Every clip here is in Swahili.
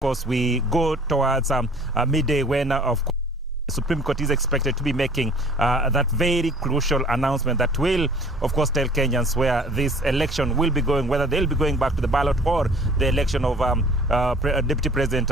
course, we go towards midday when, of course, the Supreme Court is expected to be making that very crucial announcement that will, of course, tell Kenyans where this election will be going, whether they'll be going back to the ballot or the election of Deputy President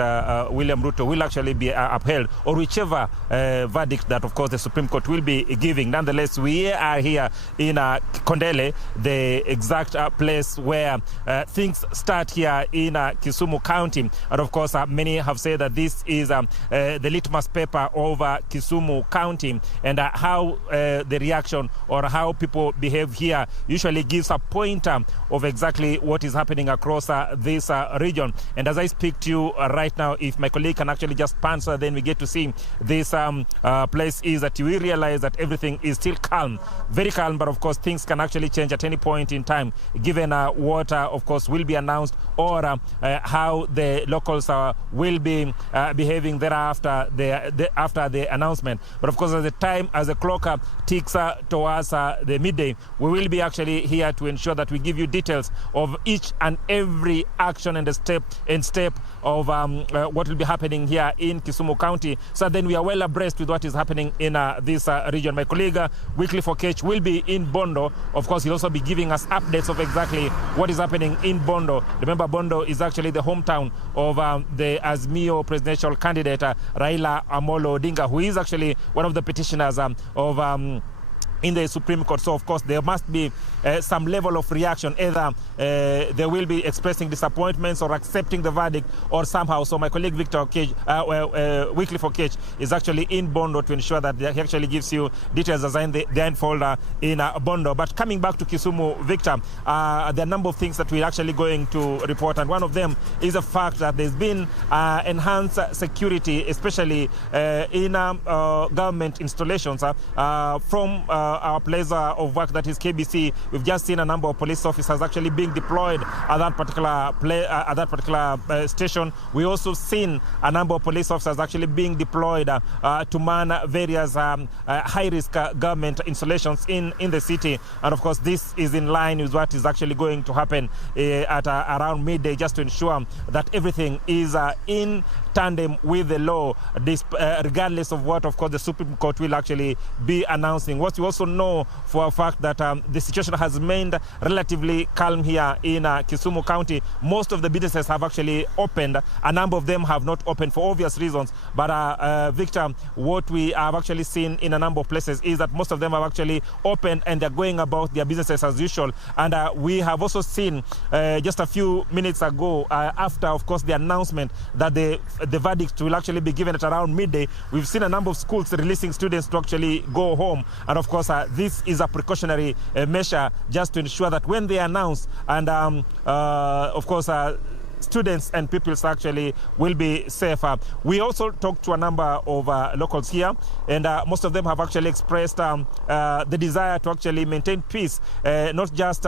William Ruto will actually be upheld, or whichever verdict that, of course, the Supreme Court will be giving. Nonetheless, we are here in Kondele, the exact place where things start here in Kisumu County. And, of course, many have said that this is the litmus paper of Kisumu County, and how the reaction or how people behave here usually gives a pointer of exactly what is happening across this region. And as I speak to you right now, if my colleague can actually just pan so then we get to see this place, is that we realize that everything is still calm, very calm, but of course things can actually change at any point in time given what of course will be announced, or how the locals will be behaving thereafter after the announcement. But of course, as the clock ticks towards the midday, we will be actually here to ensure that we give you details of each and every action and step of what will be happening here in Kisumu County, so then we are well abreast with what is happening in this region. My colleague Wycliffe Okech will be in Bondo. Of course, he'll also be giving us updates of exactly what is happening in Bondo. Remember, Bondo is actually the hometown of the Azimio presidential candidate Raila Amolo Odinga, who is actually one of the petitioners in the Supreme Court. So, of course, there must be some level of reaction. Either they will be expressing disappointments or accepting the verdict, or somehow. So my colleague Wycliffe Okech is actually in Bondo to ensure that he actually gives you details as in the folder in Bondo. But coming back to Kisumu, Victor, there are a number of things that we're actually going to report, and one of them is the fact that there's been enhanced security, especially in government installations from our place of work, that is KBC. We've just seen a number of police officers actually being deployed at that particular station. We also seen a number of police officers actually being deployed to man various high-risk government installations in the city. And of course, this is in line with what is actually going to happen at around midday, just to ensure that everything is in tandem with the law, regardless of what, of course, the Supreme Court will actually be announcing. What we also know for a fact that the situation has remained relatively calm here in Kisumu County. Most of the businesses have actually opened. A number of them have not opened for obvious reasons. But Victor, what we have actually seen in a number of places is that most of them have actually opened and they're going about their businesses as usual. And we have also seen just a few minutes ago, after, of course, the announcement that the verdict will actually be given at around midday, we've seen a number of schools releasing students to actually go home. And of course, this is a precautionary measure just to ensure that when they announce, and of course, students and pupils actually will be safer. We also talked to a number of locals here, and most of them have actually expressed the desire to actually maintain peace, not just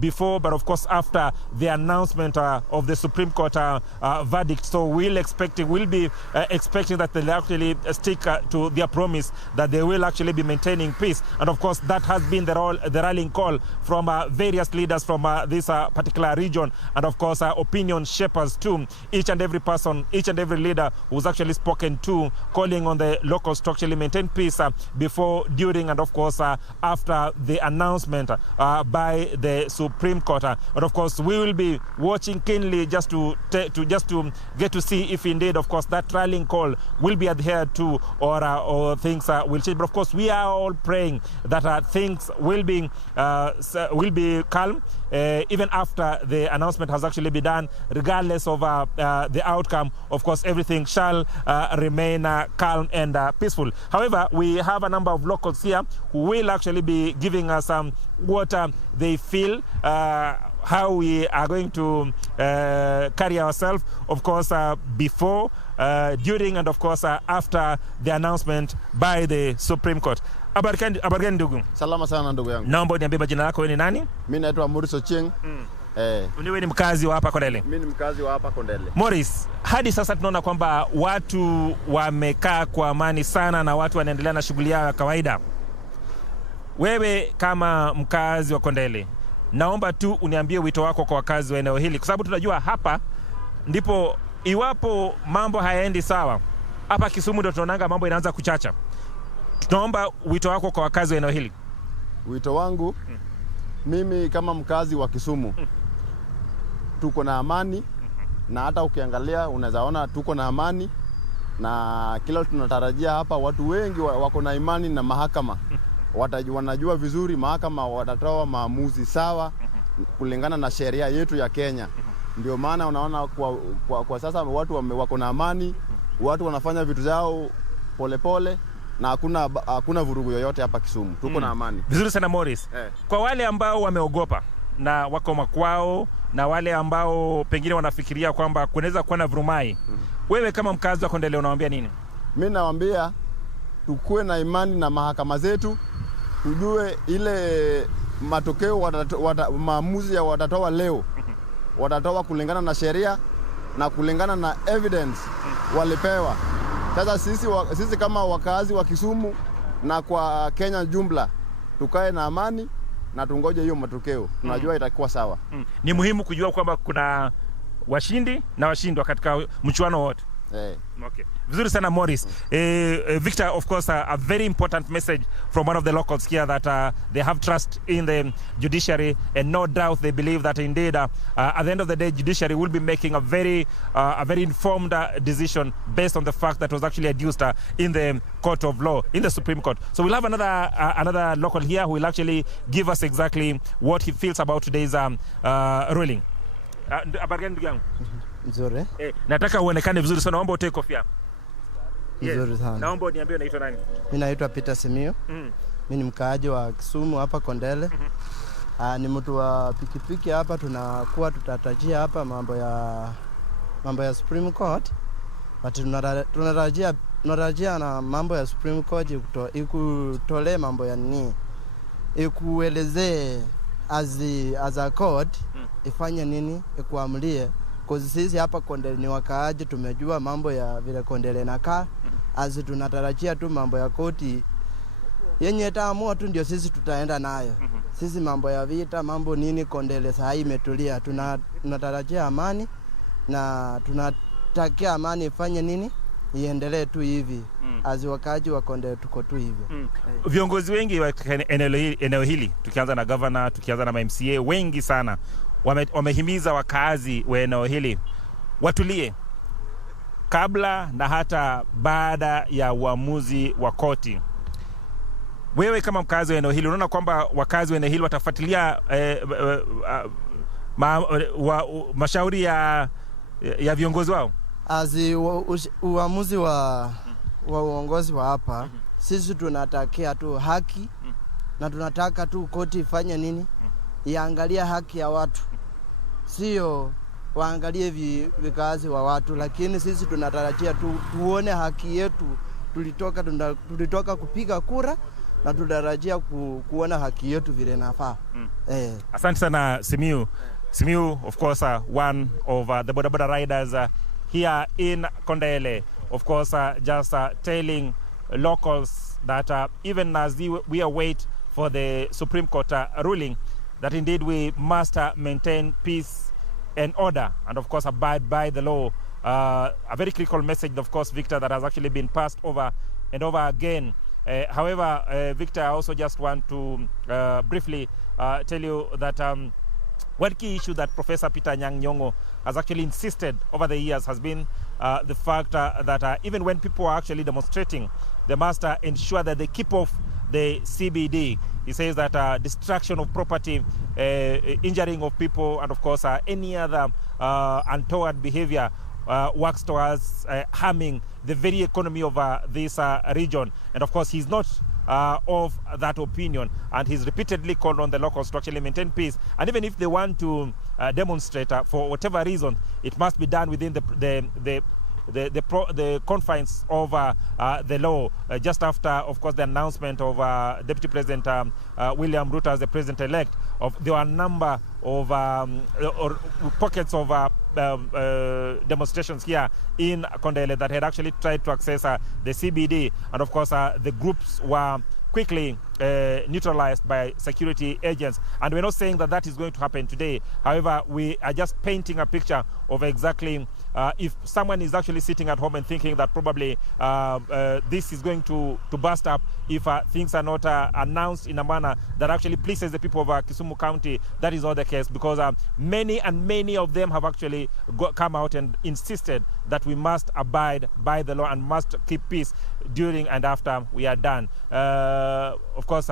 before, but of course after the announcement of the Supreme Court verdict. So we'll be expecting that they'll actually stick to their promise that they will actually be maintaining peace. And of course, that has been the rallying call from various leaders from this particular region, and of course opinion shapers too. Each and every person, each and every leader who's actually spoken to, calling on the locals to actually maintain peace before, during, and of course after the announcement by the Supreme Court. And of course, we will be watching keenly just to get to see if indeed, of course, that rallying call will be adhered to, or things will change. But of course, we are all praying that things will be calm even after the announcement has actually been done. Regardless of the outcome, of course, everything shall remain calm and peaceful. However, we have a number of locals here who will actually be giving us what they feel, how we are going to carry ourselves, of course, before, during, and of course after the announcement by the Supreme Court. Habari gani ndugu? Salama sana ndugu yangu. Naomba niambie majina yako, wewe ni nani? Mimi naitwa Morris Ochieng. Wewe ni mkazi wa hapa Kondele? Mimi ni mkazi wa hapa Kondele. Morris, hadi sasa tunaona kwamba watu wamekaa kwa amani sana na watu wanaendelea na shughuli yao ya kawaida. Wewe kama mkazi wa Kondele, naomba tu uniambie wito wako kwa wakazi wa eneo hili, kwa sababu tunajua hapa ndipo iwapo mambo hayaendi sawa, hapa Kisumu ndio tunaonanga mambo inaanza kuchacha. Tunaomba wito wako kwa wakazi wa eneo hili. Wito wangu, mimi kama mkazi wa Kisumu, tuko na amani, na hata ukiangalia unazaona tuko na amani, na kila tunatarajia hapa watu wengi wako na imani na mahakama. Wanajua vizuri mahakama watatoa maamuzi sawa kulingana na sheria yetu ya Kenya. Ndio maana unaona kwa sasa watu wako na amani, watu wanafanya vitu zao polepole na hakuna vurugu yoyote hapa Kisumu. Tuko na amani. Vizuri sana Morris. Kwa wale ambao wameogopa na wako makwao na wale ambao pengine wanafikiria kwamba kunaweza kuwa na vurumai, wewe kama mkazi wa Kondele unawaambia nini? Mimi nawaambia tukue na imani na mahakama zetu, tujue ile matokeo maamuzi ya watatoa leo. Watatoa kulingana na sheria na kulingana na evidence walipewa. Sasa sisi kama wakazi wa Kisumu na kwa Kenya jumla, tukae na amani na tungoje hiyo matokeo. Tunajua itakuwa sawa. Ni muhimu kujua kwamba kuna washindi na washindwa katika mchuano wote. Okay. Vizuri sana Morris. Victor, of course, a very important message from one of the locals here that they have trust in the judiciary, and no doubt they believe that indeed at the end of the day judiciary will be making a very informed decision based on the fact that was actually adduced in the court of law, in the Supreme Court. So we'll have another local here who will actually give us exactly what he feels about today's ruling. Habari gani ndugu yangu? Nzuri. Nataka uonekane vizuri sana, naomba utoe kofia. Nzuri sana. Naomba uniambie unaitwa nani? Mimi naitwa Peter Semio. Mimi ni mkaaji wa Kisumu hapa Kondele. Ni mtu wa pikipiki hapa, tutatarajia hapa mambo ya Supreme Court. But tunatarajia na mambo ya Supreme Court ikutole mambo ya nini? Ikuelezee as a court ifanye nini, ikuamulie. Kwa sisi hapa Kondele ni wakaaji, tumejua mambo ya vile Kondele nakaa. Tunatarajia tu mambo ya koti yenye taamua tu ndio sisi tutaenda nayo. Sisi mambo ya vita, mambo nini, Kondele saa hii imetulia. Tunatarajia amani na tunatakia amani ifanye nini, iendelee tu hivi. Wakaaji wa Kondele tuko tu hivi. Viongozi wengi wa eneo hili, tukianza na governor, tukianza na MCA, wengi sana wamehimiza wakazi wa eneo hili watulie kabla na hata baada ya uamuzi wa koti. Wewe kama mkazi wa eneo hili unaona kwamba wakazi wa eneo hili watafuatilia mashauri ya viongozi wao? Uamuzi wa uongozi wa hapa, sisi tunatakia tu haki na tunataka tu koti ifanye nini, iangalia haki ya watu, sio waangalie vikazi wa watu. Lakini sisi tunatarajia tuone haki yetu. Tulitoka kupiga kura na tunatarajia kuona haki yetu vile nafaa. Asante sana Simiu. Simiu, of course, one of the boda riders here in Kondele, of course, just telling locals that even as we await for the Supreme Court ruling, that indeed we must maintain peace and order and of course abide by the law. A very critical message, of course, Victor, that has actually been passed over and over again. However, Victor, I also just want to briefly tell you that one key issue that Professor Peter Nyong'o has actually insisted over the years has been the fact that even when people are actually demonstrating, they must ensure that they keep off the CBD. He says that destruction of property, injuring of people, and of course any other untoward behavior works towards harming the very economy of this region. And of course he's not of that opinion, and he's repeatedly called on the locals to actually maintain peace. And even if they want to demonstrate for whatever reason, it must be done within the confines of the law. Just after, of course, the announcement of Deputy President William Ruto as the president-elect, there were a number of or pockets of demonstrations here in Kondele that had actually tried to access the CBD, and of course the groups were quickly neutralized by security agents. And we're not saying that that is going to happen today. However, we are just painting a picture of exactly if someone is actually sitting at home and thinking that probably this is going to burst up if things are not announced in a manner that actually pleases the people of Kisumu County, that is not the case, because many of them have actually come out and insisted that we must abide by the law and must keep peace during and after we are done. Of course,